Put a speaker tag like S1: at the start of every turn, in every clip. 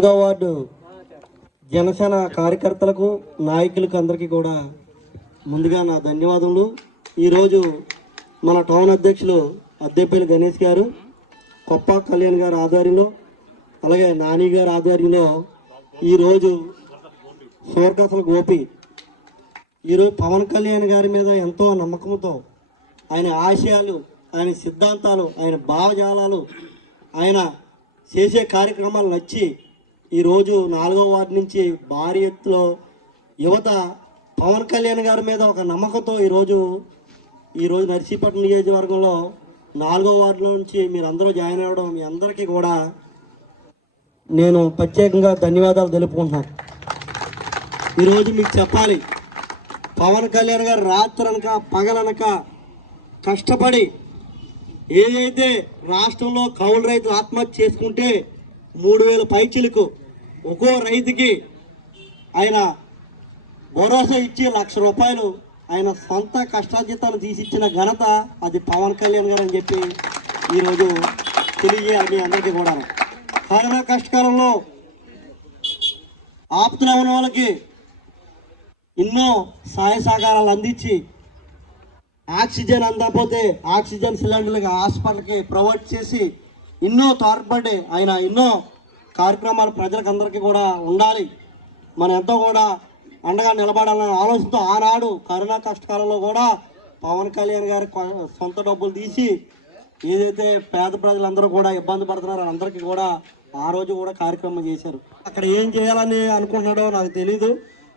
S1: నాలుగో వార్డు జనసేన కార్యకర్తలకు నాయకులకు అందరికీ కూడా ముందుగా నా ధన్యవాదములు. ఈరోజు మన టౌన్ అధ్యక్షులు అద్దెపల్లి గణేష్ గారు కొప్ప కళ్యాణ్ గారి ఆధ్వర్యంలో అలాగే నాని గారి ఆధ్వర్యంలో ఈరోజు సూర్కసల గోపి. ఈరోజు పవన్ కళ్యాణ్ గారి మీద ఎంతో నమ్మకంతో ఆయన ఆశయాలు ఆయన సిద్ధాంతాలు ఆయన భావజాలాలు ఆయన చేసే కార్యక్రమాలు నచ్చి ఈరోజు నాలుగో వార్డు నుంచి భారీ ఎత్తులో యువత పవన్ కళ్యాణ్ గారి మీద ఒక నమ్మకంతో ఈరోజు ఈరోజు నర్సీపట్నం నియోజకవర్గంలో నాలుగో వార్డులో నుంచి మీరందరూ జాయిన్ అవ్వడం మీ అందరికీ కూడా నేను ప్రత్యేకంగా ధన్యవాదాలు తెలుపుకుంటున్నాను. ఈరోజు మీకు చెప్పాలి పవన్ కళ్యాణ్ గారు రాత్రనక పగలనక కష్టపడి ఏదైతే రాష్ట్రంలో కౌలు రైతులు ఆత్మహత్య చేసుకుంటే మూడు వేల పైచిలకు ఒక్కో రైతుకి ఆయన భరోసా ఇచ్చి లక్ష రూపాయలు ఆయన సొంత కష్టార్జితాలు తీసిచ్చిన ఘనత అది పవన్ కళ్యాణ్ గారు అని చెప్పి ఈరోజు తెలియజేయాలి మీ అందరికీ కూడా. కరోనా కష్టకాలంలో ఆపుతున్న ఉన్న వాళ్ళకి ఎన్నో సహాయ సహకారాలు అందించి ఆక్సిజన్ అందకపోతే ఆక్సిజన్ సిలిండర్లకి హాస్పిటల్కి ప్రొవైడ్ చేసి ఎన్నో తోడ్పడి ఆయన ఎన్నో కార్యక్రమాలు ప్రజలకందరికీ కూడా ఉండాలి. మనం ఎంతో కూడా అండగా నిలబడాలనే ఆలోచనతో ఆనాడు కరోనా కష్టకాలంలో కూడా పవన్ కళ్యాణ్ గారి కొ- సొంత డబ్బులు తీసి ఏదైతే పేద ప్రజలందరూ కూడా ఇబ్బంది పడుతున్నారో అందరికీ కూడా ఆ రోజు కూడా కార్యక్రమం చేశారు. అక్కడ ఏం చేయాలని అనుకుంటున్నాడో నాకు తెలియదు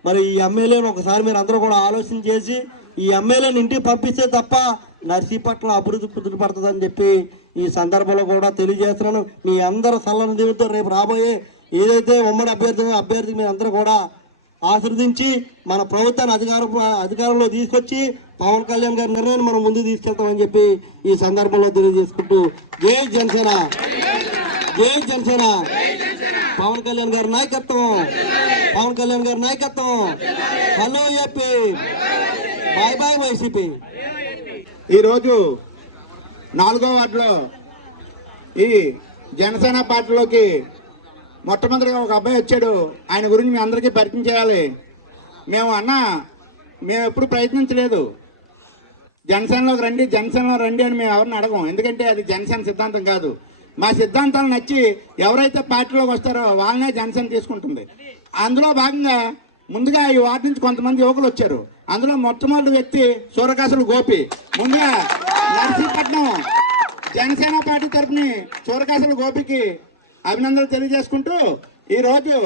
S1: మరి ఈ ఎమ్మెల్యేను ఒకసారి మీరు అందరూ కూడా ఆలోచన చేసి ఈ ఎమ్మెల్యేని ఇంటికి పంపిస్తే తప్ప నర్సీపట్నం అభివృద్ధి కుదురు పడుతుందని చెప్పి ఈ సందర్భంలో కూడా తెలియజేస్తున్నాను. మీ అందరూ సల్లని దీవుతో రేపు రాబోయే ఏదైతే ఉమ్మడి అభ్యర్థి అభ్యర్థి మీ అందరూ కూడా ఆశీర్వదించి మన ప్రభుత్వాన్ని అధికార అధికారంలో తీసుకొచ్చి పవన్ కళ్యాణ్ గారి నిర్ణయాన్ని మనం ముందు తీసుకెళ్తామని చెప్పి ఈ సందర్భంలో తెలియజేసుకుంటూ జై జనసేన. జై జనసేన. పవన్ కళ్యాణ్ గారి నాయకత్వం. పవన్ కళ్యాణ్ గారి నాయకత్వం. Hello AP. Bye bye YCP.
S2: ఈరోజు నాలుగో వార్డులో ఈ జనసేన పార్టీలోకి మొట్టమొదటిగా ఒక అబ్బాయి వచ్చాడు. ఆయన గురించి మీ అందరికీ పరిచయం చేయాలి. మేము అన్న మేము ఎప్పుడు ప్రయత్నించలేదు. జనసేనలోకి రండి జనసేనలో రండి అని మేము ఎవరిని అడగం. ఎందుకంటే అది జనసేన సిద్ధాంతం కాదు. మా సిద్ధాంతాలు నచ్చి ఎవరైతే పార్టీలోకి వస్తారో వాళ్ళనే జనసేన తీసుకుంటుంది. అందులో భాగంగా ముందుగా ఈ వార్డు నుంచి కొంతమంది యువకులు వచ్చారు. అందులో మొట్టమొదటి వ్యక్తి సూరకాసులు గోపి. ముందుగా నర్సీపట్నం జనసేన పార్టీ తరపుని సూరకాసులు గోపికి అభినందనలు తెలియజేసుకుంటూ ఈరోజు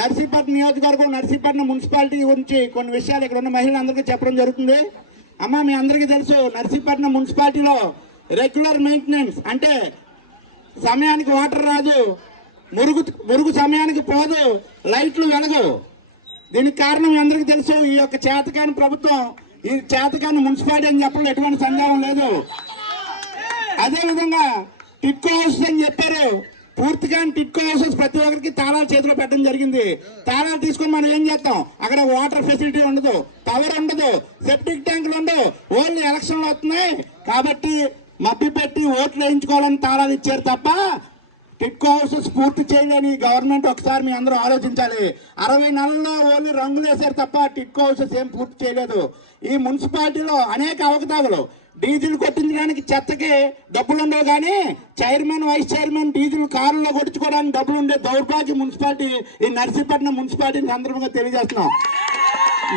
S2: నర్సీపట్నం నియోజకవర్గం నర్సీపట్నం మున్సిపాలిటీ గురించి కొన్ని విషయాలు ఇక్కడ ఉన్న మహిళలందరికీ చెప్పడం జరుగుతుంది. అమ్మ మీ అందరికీ తెలుసు నర్సీపట్నం మున్సిపాలిటీలో రెగ్యులర్ మెయింటెనెన్స్ అంటే సమయానికి వాటర్ రాదు మురుగు మురుగు సమయానికి పోదు లైట్లు వెలగవు. దీనికి కారణం అందరికి అందరికీ తెలుసు ఈ యొక్క చేతకాని ప్రభుత్వం ఈ చేతకాని మున్సిపాలిటీ అని చెప్పడం ఎటువంటి సందేహం లేదు. అదేవిధంగా టిట్కో హౌస్ అని చెప్పారు. పూర్తిగా టిట్కో హౌసెస్ ప్రతి ఒక్కరికి తాళాలు చేతిలో పెట్టడం జరిగింది. తాళాలు తీసుకొని మనం ఏం చేస్తాం? అక్కడ వాటర్ ఫెసిలిటీ ఉండదు టవర్ ఉండదు సెప్టిక్ ట్యాంకులు ఉండవు. ఓన్లీ ఎలక్షన్లు వస్తున్నాయి. కాబట్టి మబ్బి పెట్టి ఓట్లు వేయించుకోవాలని తాళాలు ఇచ్చారు తప్ప టిట్కో హౌసెస్ పూర్తి చేయలేని గవర్నమెంట్ ఒకసారి మీ అందరూ ఆలోచించాలి. అరవై నెలల్లో ఓన్లీ రంగులు వేశారు తప్ప టిట్కో హౌసెస్ ఏం పూర్తి చేయలేదు. ఈ మున్సిపాలిటీలో అనేక అవకతవకలు. డీజిల్ కొట్టించడానికి చెత్తకి డబ్బులు ఉండవు కానీ చైర్మన్ వైస్ చైర్మన్ డీజిల్ కారులో కొట్టించుకోవడానికి డబ్బులు ఉండే దౌర్భాగ్య మున్సిపాలిటీ ఈ నర్సీపట్నం మున్సిపాలిటీని సందర్భంగా తెలియజేస్తున్నాం.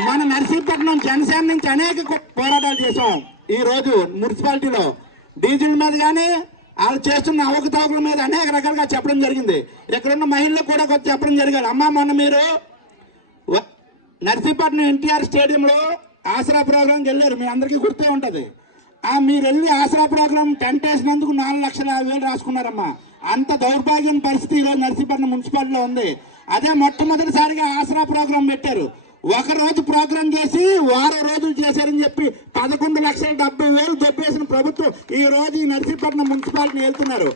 S2: మన నర్సీపట్నం జనసేన నుంచి అనేక పోరాటాలు చేసాం ఈ రోజు మున్సిపాలిటీలో డీజిల్ మీద కానీ వాళ్ళు చేస్తున్న అవకతవకల మీద అనేక రకాలుగా చెప్పడం జరిగింది. ఇక్కడున్న మహిళలకు కూడా కొంత చెప్పడం జరిగింది. అమ్మా మొన్న మీరు వ- నర్సీపట్నం ఎన్టీఆర్ స్టేడియంలో ఆసరా ప్రోగ్రాంకి వెళ్ళారు. మీ అందరికీ గుర్తే ఉంటుంది. ఆ మీరు వెళ్ళి ఆసరా ప్రోగ్రాం టెంట్ వేసినందుకు నాలుగు లక్షల యాభై వేలు రాసుకున్నారమ్మా. అంత దౌర్భాగ్యం పరిస్థితి ఈరోజు నర్సీపట్నం మున్సిపాలిటీలో ఉంది. అదే మొట్టమొదటిసారిగా ఆసరా ప్రోగ్రాం పెట్టారు. ఒక రోజు ప్రోగ్రాం చేసి వారం రోజులు చేశారని చెప్పి పదకొండు లక్షల డెబ్బై వేలు చెప్పేసిన ప్రభుత్వం ఈ రోజు ఈ నర్సీపట్నం మున్సిపాలిటీని వెళ్తున్నారు